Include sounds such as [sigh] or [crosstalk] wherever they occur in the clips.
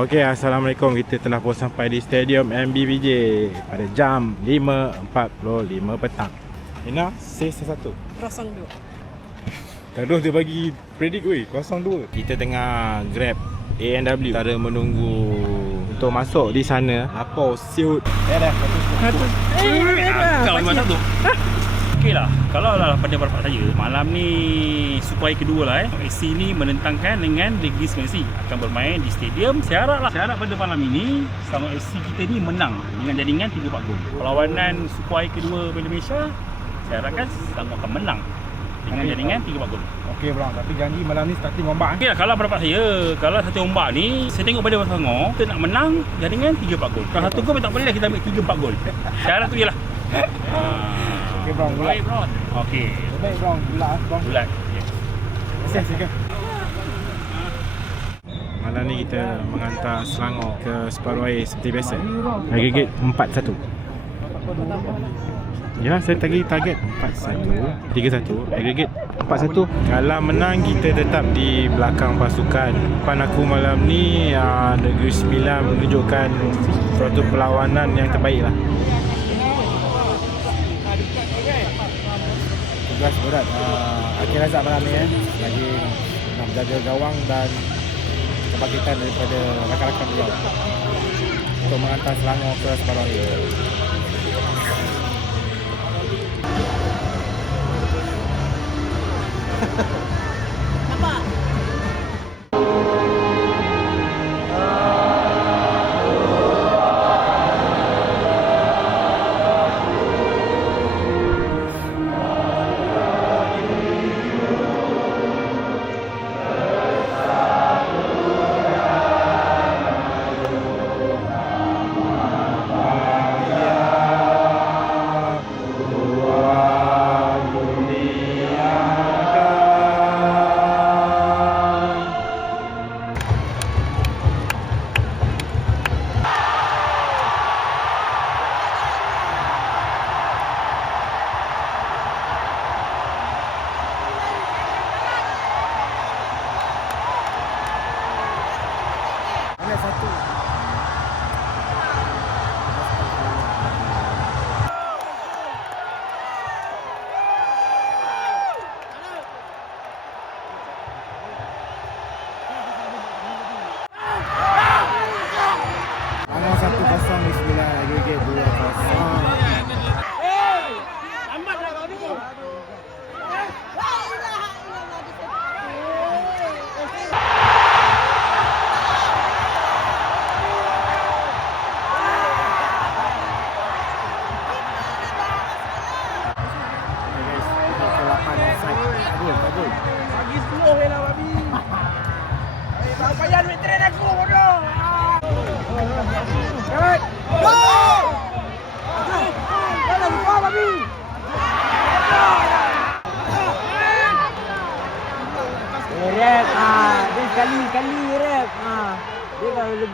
Okey, Assalamualaikum. Kita telah pun sampai di Stadium MBBJ pada jam 5.45 petang. Ina, say sesuatu. Kosong dua. Terus dia bagi predict weh, 02. Kita tengah grab A&W Cara menunggu untuk masuk di sana Lapor siut Eh dah, Kau satu Okey lah. Kalau lah pada pendapat saya Malam ni Supaya kedua lah eh. AC ni menentangkan dengan Legis Messi Akan bermain di stadium Saya harap lah. Saya harap pada malam ini Sama AC kita ni menang Dengan jaringan 3-4 gol. Perlawanan supaya kedua Piala Malaysia Saya harapkan Sama akan menang Dengan Okey. jaringan 3-4 gol. Okey bro, tapi janji malam ni starting ombak Okey lah kalau pendapat saya Kalau satu ombak ni Saya tengok pada Selangor Kita nak menang Jaringan 3-4 gol. Kalau satu gol tak boleh Kita ambil 3-4 gol. Syarat tu je lah [laughs] Okey bro, bulat. Baik bro. Okey. Baik bro, bulat bro Bulat yes. Yes, yes, Malam ni kita mengantar Selangor ke separuh air seperti biasa. Aggregate 4-1 Ya, saya tadi target 4-1 3-1 Aggregate 4-1 Kalau menang kita tetap di belakang pasukan. Depan aku malam ni uh, Negeri Sembilan menunjukkan Suatu perlawanan yang terbaik lah Tugas berat. Uh, Akhir Razak malam ni eh Lagi nak menjaga gawang dan Kebangkitan daripada rakan-rakan beliau Untuk mengantar Selangor ke separuh akhir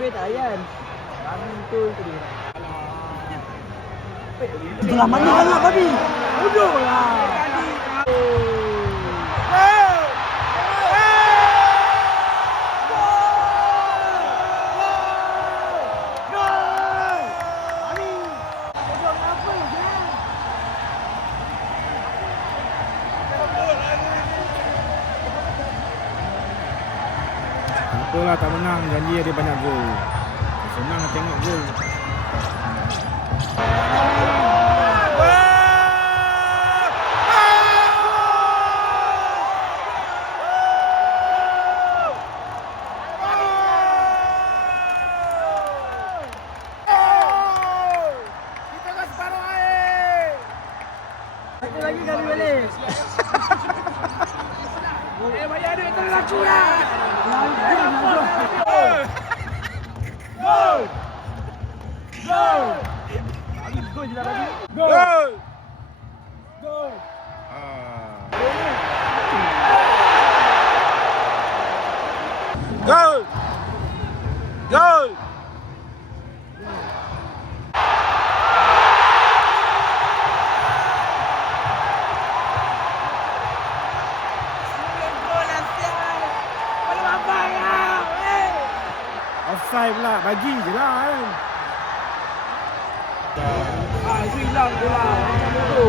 lebih tak ayan. Kami betul tu dia. Tengah mana kan lah babi? Bodoh lah. Apalah tak menang. Janji ada banyak gol. Senang tengok gol Gol! Gol je lah tadi. Gol! Gol! Gol! Gol! Offside pula bagi je lah kan. Ah, itu hilang bola. Macam tu.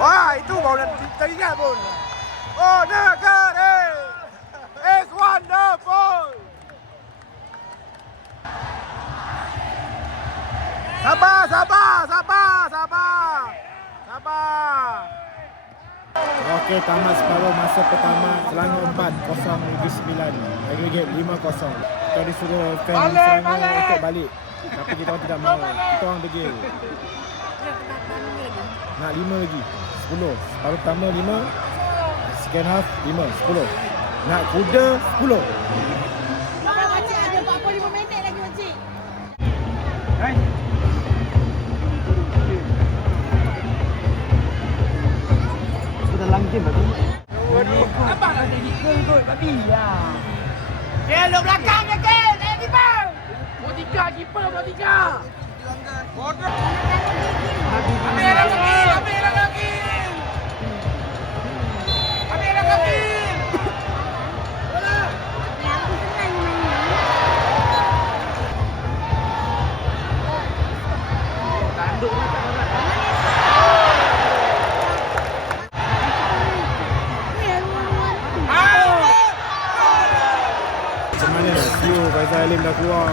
Wah, itu baru nak teringat pun. Okey, tamat separuh masa pertama Selangor 4, kosong Negeri Sembilan. Aggregate 5-0. Kita disuruh fan Selangor untuk balik. Tapi kita orang tidak mahu. Kita orang degil. Nak 5 lagi. 10. Separuh pertama 5. Second half 5. 10. Nak kuda 10. Sudah langkin babi. Abang nak jadi babi. Kelok belakang. Eh keeper. Botika keeper Botika. Ambil lagi, ambil lagi. Ambil lagi. itakuwa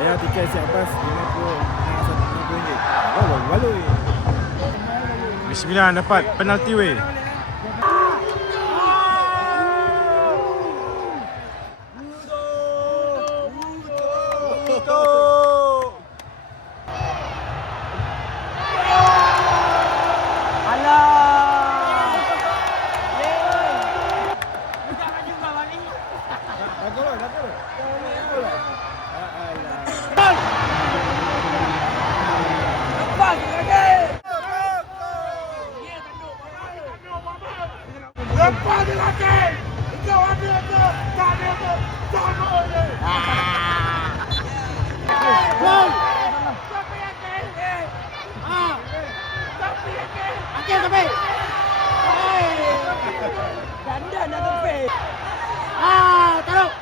Bayar tiket siap bas 50 50 ringgit. Oh, walui. Bismillah dapat penalti weh. Ke? Okey. Ganda nak tepi. Ah, taruh.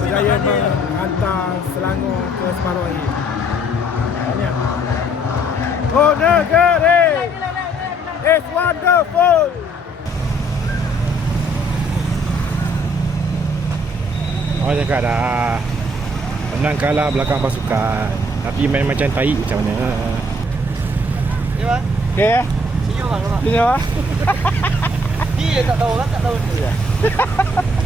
Berjaya menghantar Selangor ke separuh akhir. Banyak. Oh negeri! It's wonderful! Orang cakap dah Menang kalah belakang pasukan Tapi main macam tai macam mana Ya, bang. Okay Senyum bang? Senyum ah [laughs] Dia tak tahu kan, tak tahu dia. [laughs]